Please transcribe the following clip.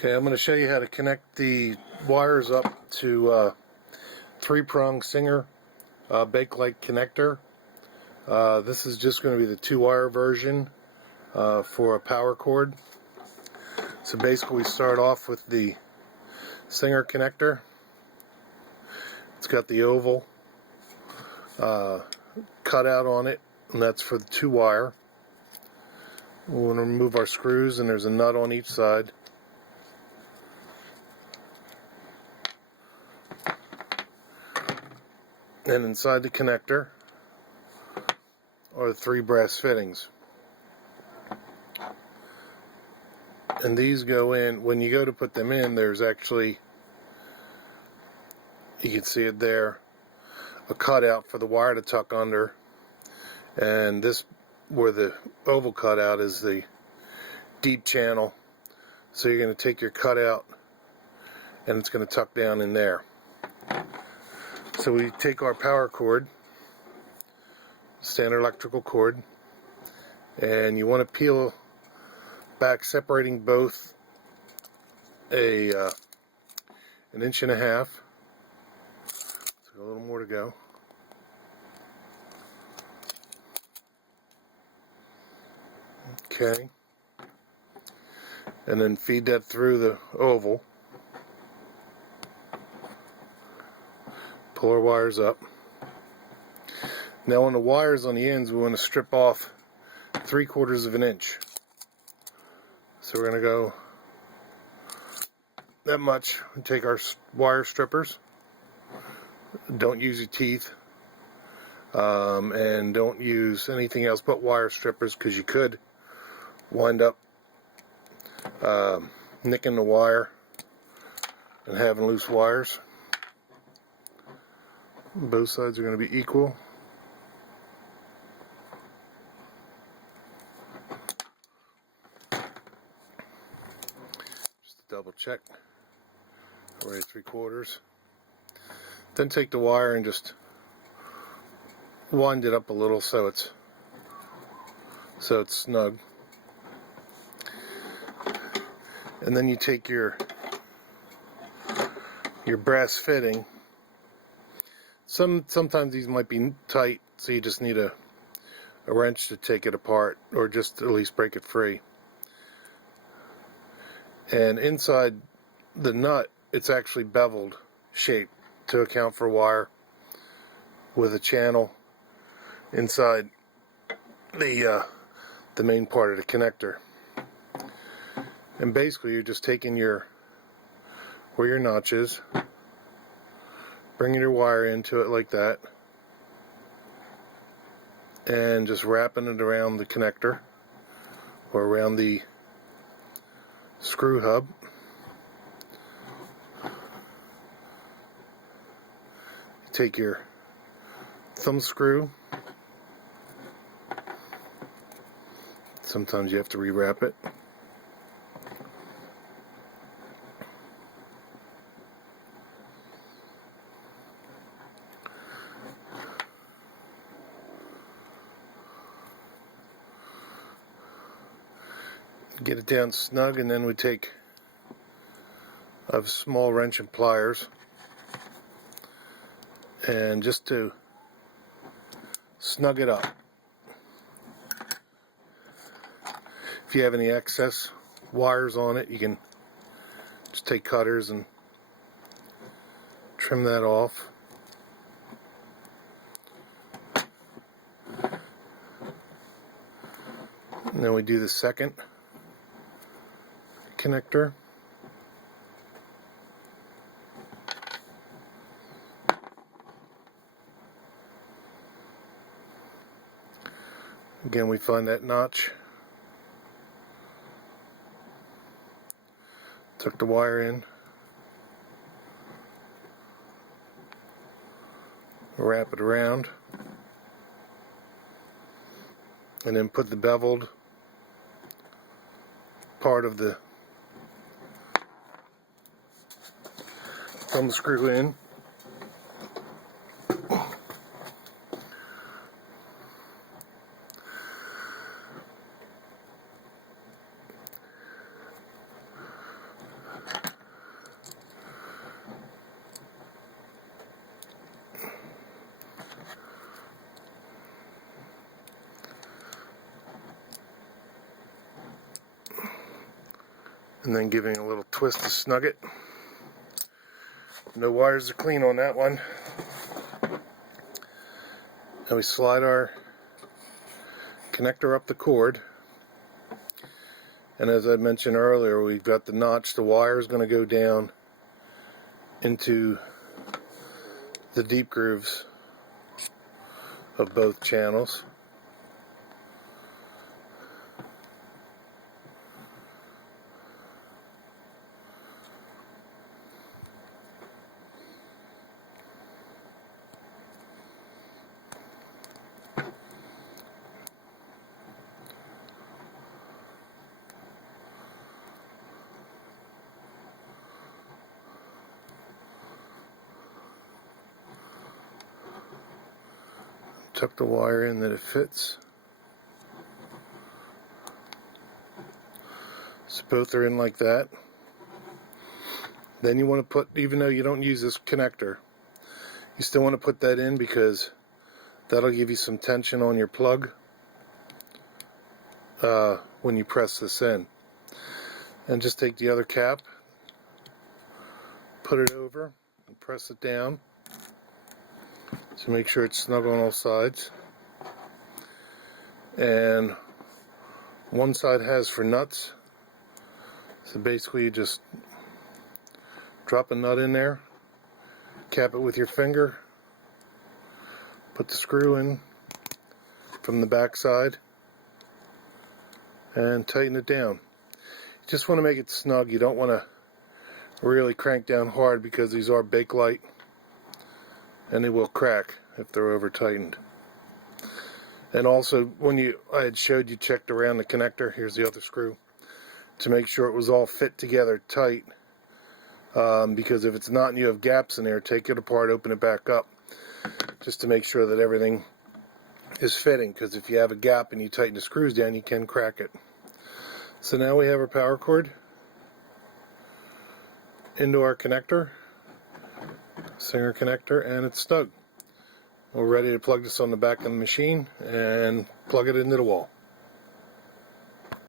Okay, I'm going to show you how to connect the wires up to 3-prong Singer Bakelite connector. This is just going to be the 2-wire version for a power cord. So basically we start off with the Singer connector. It's got the oval cutout on it, and that's for the 2-wire. We're going to remove our screws, and there's a nut on each side. And inside the connector are the 3 brass fittings. And these go in, when you go to put them in, there's actually, you can see it there, a cutout for the wire to tuck under. And this, where the oval cutout is the deep channel. So you're going to take your cutout and it's going to tuck down in there. So we take our power cord, standard electrical cord, and you want to peel back, separating both an 1.5 inches. So a little more to go. Okay, and then feed that through the oval. Pull our wires up. Now on the wires on the ends, we want to strip off 3/4 of an inch. So we're going to go that much and take our wire strippers. Don't use your teeth, and don't use anything else but wire strippers, because you could wind up nicking the wire and having loose wires. Both sides are going to be equal. Just to double check. We're at 3/4. Then take the wire and just wind it up a little so it's snug. And then you take your brass fitting. Sometimes these might be tight, so you just need a wrench to take it apart, or just at least break it free. And inside the nut, it's actually beveled shaped to account for wire, with a channel inside the main part of the connector. And basically you're just taking where your notch is, bringing your wire into it like that, and just wrapping it around the connector or around the screw hub. You take your thumb screw. Sometimes you have to rewrap it. Get it down snug, and then we take a small wrench and pliers, and just to snug it up. If you have any excess wires on it, you can just take cutters and trim that off. And then we do the second connector. Again, we find that notch, tuck the wire in, wrap it around, and then put the beveled part of the thumb screw in. and then giving a little twist to snug it. No wires are clean on that one. Now we slide our connector up the cord, and as I mentioned earlier, we've got the notch. The wire is going to go down into the deep grooves of both channels. Tuck the wire in that it fits. So both are in like that. Then you want to put, even though you don't use this connector, you still want to put that in because that'll give you some tension on your plug when you press this in. And just take the other cap, put it over, and press it down. So make sure it's snug on all sides. And one side has for nuts. So basically you just drop a nut in there, cap it with your finger, put the screw in from the back side, and tighten it down. You just want to make it snug. You don't want to really crank down hard because these are Bakelite, and they will crack if they're over tightened. And also, when I had showed you checked around the connector, here's the other screw, to make sure it was all fit together tight, because if it's not and you have gaps in there, take it apart, open it back up, just to make sure that everything is fitting, because if you have a gap and you tighten the screws down, you can crack it. So now we have our power cord into our connector, Singer connector, and it's snug. We're ready to plug this on the back of the machine and plug it into the wall.